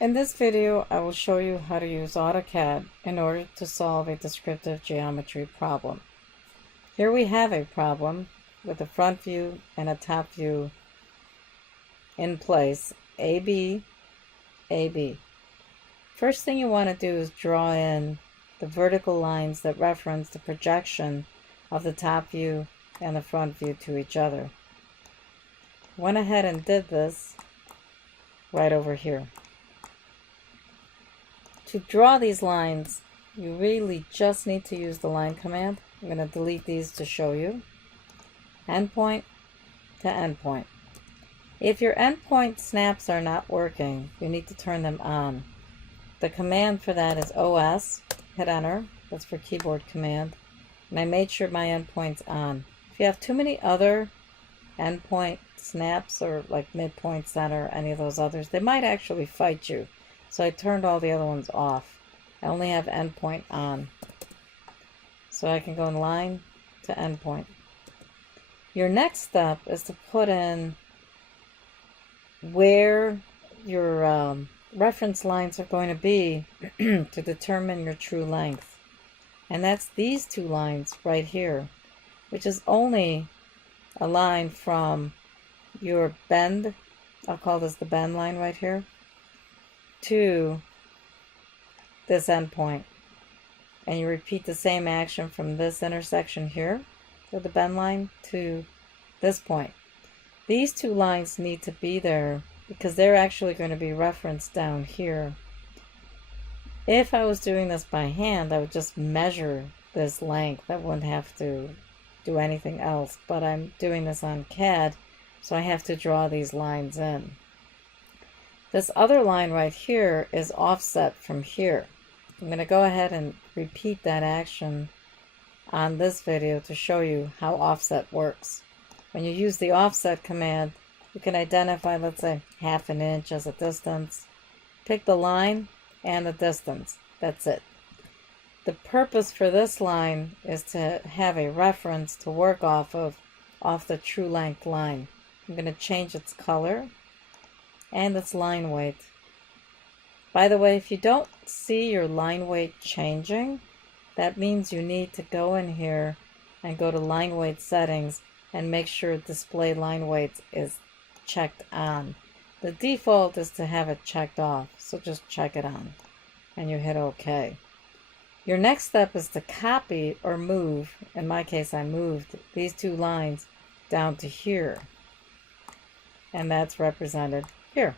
In this video, I will show you how to use AutoCAD in order to solve a descriptive geometry problem. Here we have a problem with a front view and a top view in place, AB, AB. First thing you want to do is draw in the vertical lines that reference the projection of the top view and the front view to each other. Went ahead and did this right over here. To draw these lines, you really just need to use the line command. I'm going to delete these to show you. Endpoint to endpoint. If your endpoint snaps are not working, you need to turn them on. The command for that is OS, hit enter, that's for keyboard command, and I made sure my endpoint's on. If you have too many other endpoint snaps or like midpoint, center, any of those others, they might actually fight you. So I turned all the other ones off. I only have endpoint on. So I can go in line to endpoint. Your next step is to put in where your reference lines are going to be to determine your true length. And that's these two lines right here, which is only a line from your bend, I'll call this the bend line right here, to this endpoint. And you repeat the same action from this intersection here, with the bend line, to this point. These two lines need to be there because they're actually going to be referenced down here. If I was doing this by hand, I would just measure this length. I wouldn't have to do anything else, but I'm doing this on CAD, so I have to draw these lines in. This other line right here is offset from here. I'm going to go ahead and repeat that action on this video to show you how offset works. When you use the offset command, you can identify, let's say, 1/2 inch as a distance. Pick the line and the distance. That's it. The purpose for this line is to have a reference to work off the true length line. I'm going to change its color and its line weight. By the way, if you don't see your line weight changing, that means you need to go in here and go to line weight settings and make sure display line weights is checked on. The default is to have it checked off, so just check it on and you hit OK. Your next step is to copy or move, in my case I moved these two lines down to here, and that's represented here.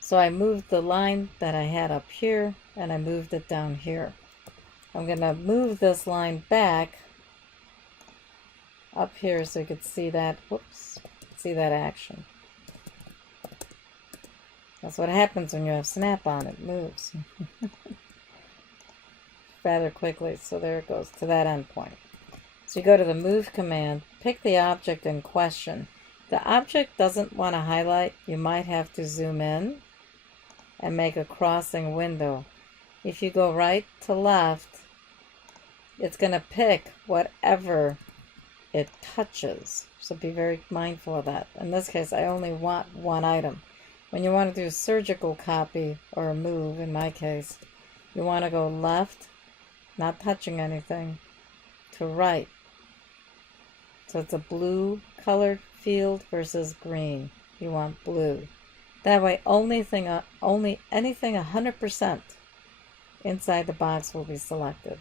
So I moved the line that I had up here and I moved it down here. I'm going to move this line back up here so you could see that, whoops, see that action. That's what happens when you have snap on, it moves rather quickly. So there it goes to that endpoint. So you go to the move command, pick the object in question. The object doesn't want to highlight, you might have to zoom in and make a crossing window. If you go right to left, it's going to pick whatever it touches. So be very mindful of that. In this case, I only want one item. When you want to do a surgical copy or a move, in my case, you want to go left, not touching anything, to right. So it's a blue colored field versus green. You want blue. That way, only anything 100% inside the box will be selected.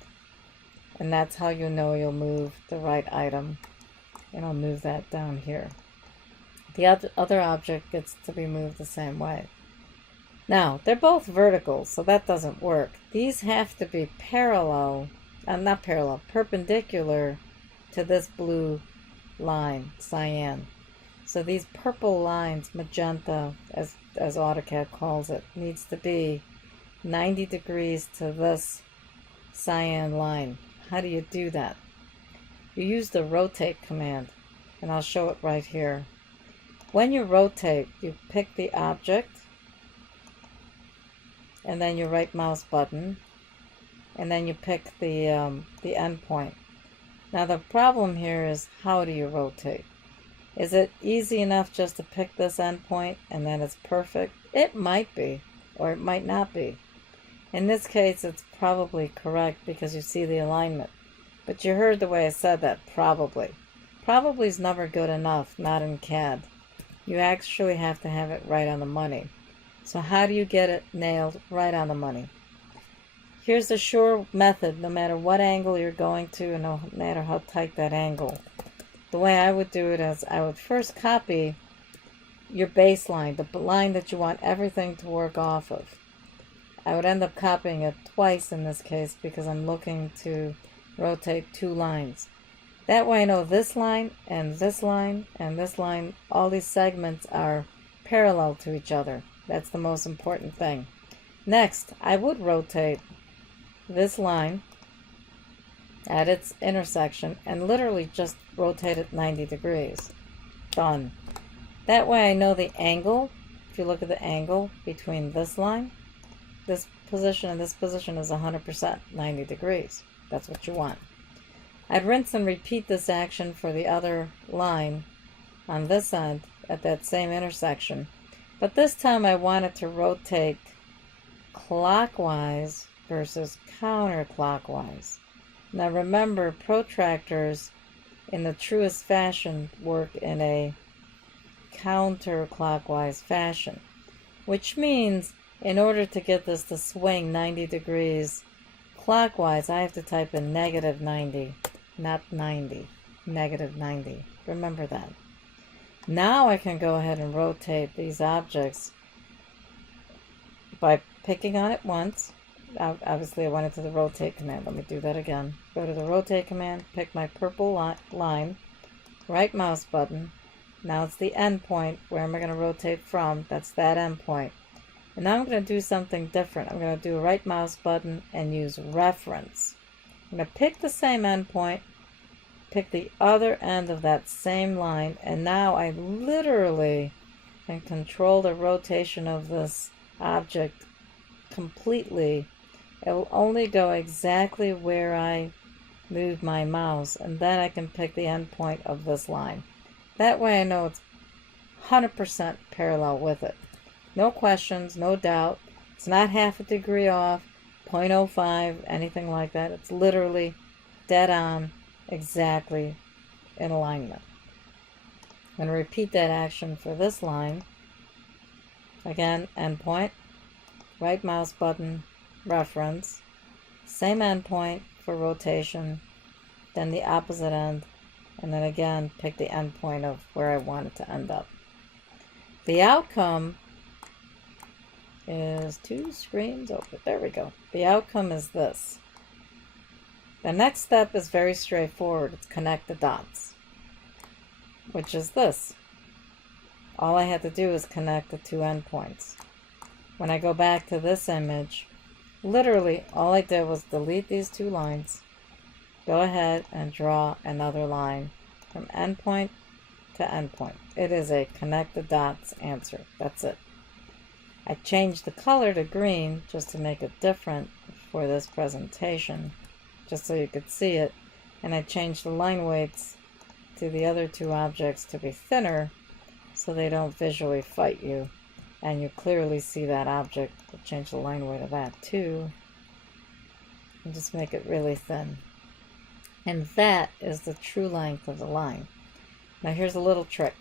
And that's how you know you'll move the right item. And I'll move that down here. The other object gets to be moved the same way. Now, they're both vertical, so that doesn't work. These have to be parallel, not parallel, perpendicular to this blue line, cyan. So these purple lines, magenta, as AutoCAD calls it, needs to be 90 degrees to this cyan line. How do you do that? You use the rotate command, and I'll show it right here. When you rotate, you pick the object, and then your right mouse button, and then you pick the endpoint. Now the problem here is, how do you rotate? Is it easy enough just to pick this endpoint and then it's perfect? It might be, or it might not be. In this case, it's probably correct because you see the alignment. But you heard the way I said that, probably. Probably is never good enough, not in CAD. You actually have to have it right on the money. So how do you get it nailed right on the money? Here's the sure method, no matter what angle you're going to, and no matter how tight that angle. The way I would do it is I would first copy your baseline, the line that you want everything to work off of. I would end up copying it twice in this case because I'm looking to rotate 2 lines. That way I know this line and this line and this line, all these segments are parallel to each other. That's the most important thing. Next, I would rotate this line at its intersection and literally just rotate it 90 degrees. Done. That way I know the angle. If you look at the angle between this line, this position and this position is 100% 90 degrees. That's what you want. I'd rinse and repeat this action for the other line on this end at that same intersection. But this time I wanted to rotate clockwise versus counterclockwise. Now remember, protractors in the truest fashion work in a counterclockwise fashion, which means in order to get this to swing 90 degrees clockwise, I have to type in -90, not 90, -90. Remember that. Now I can go ahead and rotate these objects by picking on it once. Obviously I went into the rotate command. Let me do that again. Go to the rotate command, pick my purple line, right mouse button. Now it's the end point. Where am I going to rotate from? That's that end point. And now I'm going to do something different. I'm going to do a right mouse button and use reference. I'm going to pick the same end point, pick the other end of that same line, and now I literally can control the rotation of this object completely. It will only go exactly where I move my mouse, and then I can pick the end point of this line. That way I know it's 100% parallel with it. No questions, no doubt. It's not half a degree off, 0.05, anything like that. It's literally dead on, exactly in alignment. I'm going to repeat that action for this line. Again, endpoint, right mouse button, reference, same endpoint for rotation, then the opposite end, and then again pick the endpoint of where I want it to end up. The outcome is 2 screens open. There we go. The outcome is this. The next step is very straightforward. It's connect the dots, which is this. All I had to do is connect the 2 endpoints. When I go back to this image, literally all I did was delete these 2 lines, go ahead and draw another line from endpoint to endpoint. It is a connect the dots answer. That's it. I changed the color to green just to make it different for this presentation, just so you could see it. And I changed the line weights to the other 2 objects to be thinner so they don't visually fight you. And you clearly see that object. I'll change the line weight of that too. And just make it really thin. And that is the true length of the line. Now here's a little trick.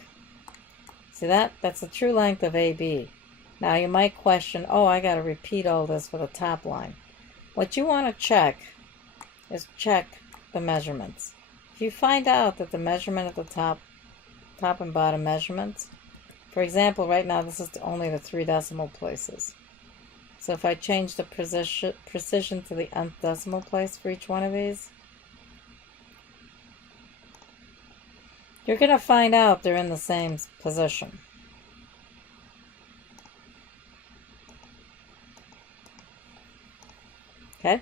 See that? That's the true length of AB. Now you might question, oh, I got to repeat all this for the top line. What you want to check is check the measurements. If you find out that the measurement at the top and bottom measurements, for example, right now this is only the 3 decimal places. So if I change the precision to the nth decimal place for each one of these, you're going to find out they're in the same position. Okay?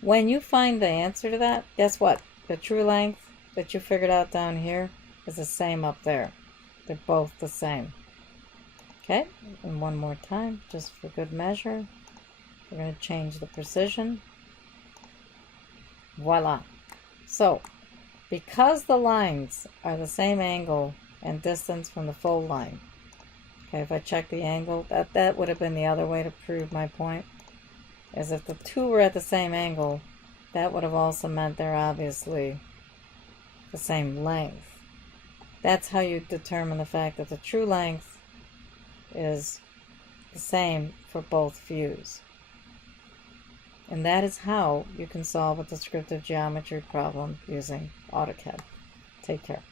When you find the answer to that, guess what? The true length that you figured out down here is the same up there. They're both the same. Okay? And one more time, just for good measure. We're going to change the precision. Voila. So, because the lines are the same angle and distance from the fold line. Okay, if I check the angle, that would have been the other way to prove my point. Is if the two were at the same angle, that would have also meant they're obviously the same length. That's how you determine the fact that the true length is the same for both views. And that is how you can solve a descriptive geometry problem using AutoCAD. Take care.